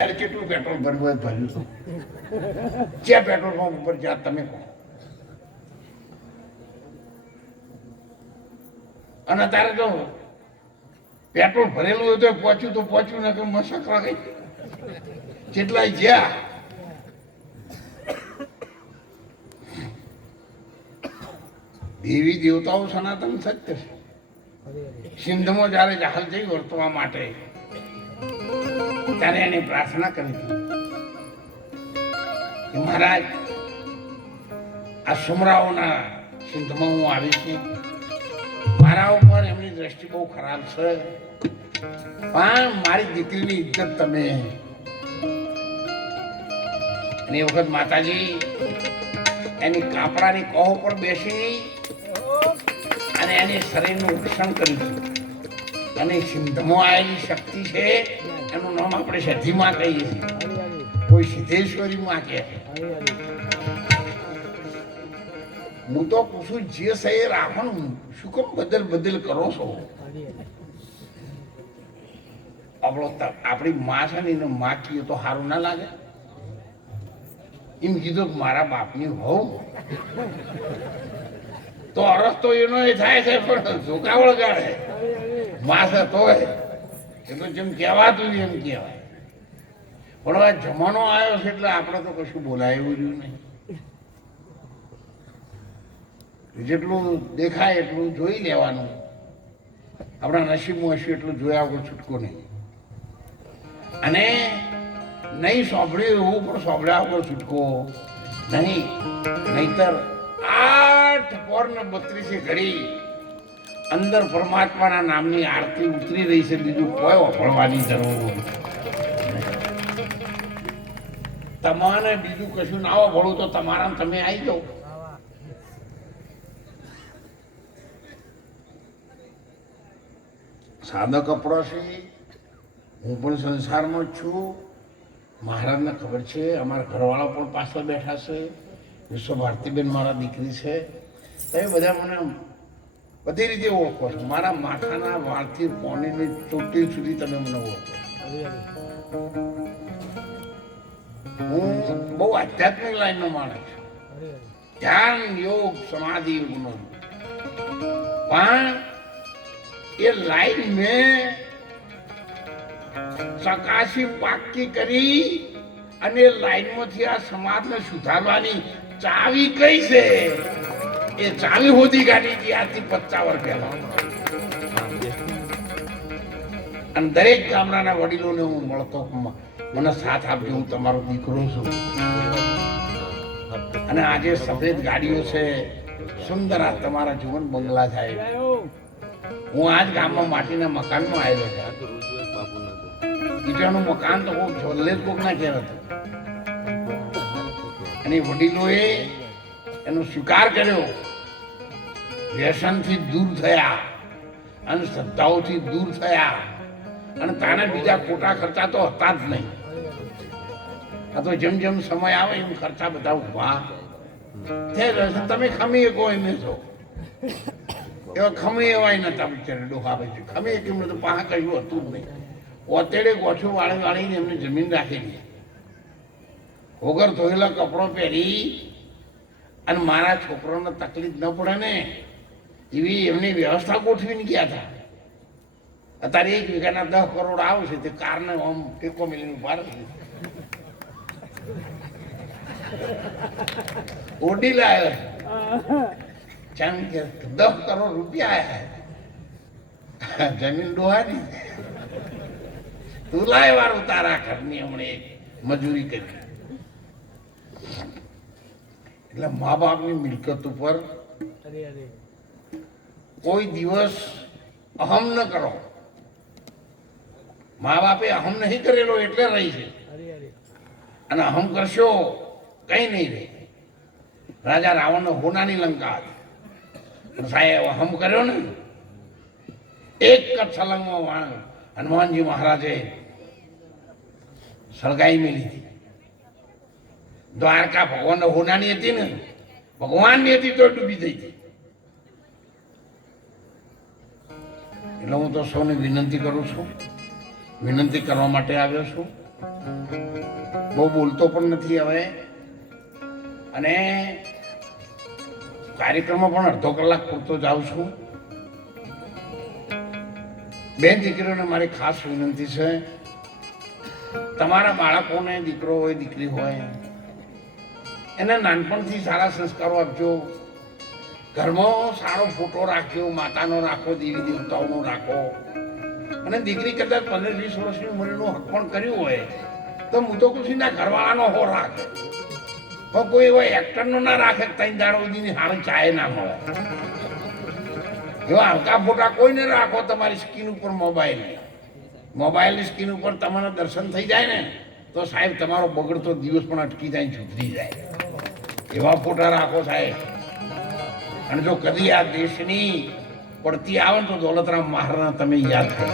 કેટલું પેટ્રોલ ભરવું હોય ભર્યું જ્યાં પેટ્રોલ પંપ ઉપર, જ્યાં તમે કહો. અને અત્યારે તો પેટ્રોલ ભરેલું હોય તો પહોંચ્યું તો પહોંચ્યું ને કે મશક ગઈ જેટલા જ્યાં. દેવી દેવતાઓ સનાતન સત્ય છે. સિંધમાં જ્યારે જહાજ જઈ વર્તવા માટે ત્યારે એને પ્રાર્થના કરી હતી મહારાજ, આ સુમરાઓના સિંધમાં હું આવી છું મારા ઉપર એમની દ્રષ્ટિ બહુ ખરાબ છે. પણ મારી દીકરીની ઇજ્જત તમે. અને એ વખત માતાજી, એની કાપડાની કહો પર બેસી અને એની શરીરનું રક્ષણ કર્યું અને સિંધમાં શક્તિ છે, એનું નામ આપણે સધીમાં કહીએ છીએ. કોઈ સિદ્ધેશ્વરીમાં કહે હું તો પૂછું, જે છે રાવણ, શું કેમ બદલ બદલ કરો છો? આપણો આપણી માં છે ને, એને માં કહીએ તો સારું ના લાગે. એમ કીધું કે મારા બાપની હોઉં તો અરસ તો એનો એ થાય છે, પણ ઝોકાવળ ગાળે. માસ તોય. એ જેમ કહેવાતું એમ કહેવાય. પણ આ જમાનો આવ્યો છે એટલે આપણે તો કશું બોલાયું રહ્યું નહીં. જેટલું દેખાય એટલું જોઈ લેવાનું. આપણા નસીબમાં હશે એટલું જોયા વગર છૂટકો નહીં. અને નહીં સાંભળ્યું એવું પણ સાંભળ્યા વગર છૂટકો નહીં. નહીતર આઠ પોર ને બત્રીસે ઘડી અંદર પરમાત્માના નામની આરતી ઉતરી રહી છે, બીજું કોઈ વફળવાની જરૂર તમારે બીજું કશું ના વફળું તો તમારા તમે આવી જાઓ. સાદો કપડો છે, હું પણ સંસારમાં જ છું. મહારાજને ખબર છે, અમારા ઘરવાળા પણ પાછળ બેઠા છે. વિશ્વ ભારતીબેન મારા દીકરી છે. તમે બધા મને બધી રીતે ઓળખો છો. મારા માથાના વાળથી પોણીની ચોટી સુધી તમે મને ઓળખો હું બહુ આધ્યાત્મિક લાઈનનો માણસ છું. ધ્યાન, યોગ, સમાધિ યોગનો પણ એ લાઈન મેં ચકાસી, પાકી કરી અને લાઈનમાંથી આ સમાજને સુધારવાની ચાવી કઈ છે? એ ચાવી હોતી ગાડી પચાસ વર્ષ પહેલા અને દરેક ગામડાના વડીલોને હું મળતો મને સાથ આપ્યો હું તમારો દીકરો છું. અને આજે સફેદ ગાડીઓ છે, સુંદર આ તમારા જીવન બંગલા થાય. હું આજ ગામમાં માટીના મકાનમાં આવેલો છે. બીજાનું મકાન તો હું છોલે જ કોક ના ઘેર હતો. અને વડીલોએ એનો સ્વીકાર કર્યો. વ્યસનથી દૂર થયા અને શ્રદ્ધાઓથી દૂર થયા. અને તાને બીજા ખોટા ખર્ચા તો હતા જ નહીં. આ તો જેમ જેમ સમય આવે એમ ખર્ચા બધા ઊભા તમે ખમી એકો એમ છો એવા ખમી એવાય નતા બિચારે ડોહાવે છે ખમી કેમ તો પાહા કહ્યું હતું જ નહીં. ઓતેડે ગોઠું વાળી વાળીને એમને જમીન રાખેલી. વગર ધોયેલા કપડો પહેરી. અને મારા છોકરાને તકલીફ ન પડે ને. એવી એમની વ્યવસ્થા ગોઠવીને ગયા હતા. અત્યારે એક વીઘાના દસ કરોડ આવશે તે કારને આમ ટેકો મિલીને ઊભા ઓડી લાવ્યો જેમ કે દસ કરોડ રૂપિયા આયા. જમીન ડોહાની તું લાય વાળું તારા ઘરની હમણે મજૂરી કરી. એટલે મા બાપની મિલકત ઉપર કોઈ દિવસ અહમ ન કરો. મા બાપે અહમ નહીં કરેલો એટલે રહી છે. અને અહમ કરશો કઈ નહીં રહે. રાજા રાવણનો હોનાની લંકા હતી. સાહેબ, અહમ કર્યો ને? એક જ છલંગમાં વાણ હનુમાનજી મહારાજે સળગાઈ મેલી હતી. દ્વારકા ભગવાન હોનાની હતી ને? ભગવાનની હતી તો ડૂબી થઈ હતી. એટલે હું તો સૌને વિનંતી કરું છું. વિનંતી કરવા માટે આવ્યો છું. બહુ બોલતો પણ નથી હવે. અને કાર્યક્રમમાં પણ અડધો કલાક પૂરતો જાઉં છું. બે દીકરીઓને મારી ખાસ વિનંતી છે. તમારા બાળકોને દીકરો હોય, દીકરી હોય, એને નાનપણથી સારા સંસ્કારો આપજો. ઘરમાં સારો ફોટો રાખ્યો માતાનો રાખો, દેવી દેવતાઓનો રાખો. અને દીકરી કદાચ પંદર વીસ વર્ષની ઉંમરનું હક પણ કર્યું હોય, તો હું તો ખુશીના ઘરવાળાનો હો રાખે. પણ કોઈ એવો એક્ટરનો ના રાખે ત્રણ દાડો સુધીની હારી ચાય ના મળે એવા હલકા ફોટા કોઈને રાખો, તમારી સ્કીન ઉપર મોબાઈલ. મોબાઈલની સ્કીન ઉપર તમારા દર્શન થઈ જાય ને, તો સાહેબ, તમારો બગડતો દિવસ પણ અટકી જાય છૂટી જાય. એવા ફોટા રાખો સાહેબ. અને જો કદી આ દેશની પડતી આવે તો દોલતરામ મહારાણા તમે યાદ કરો.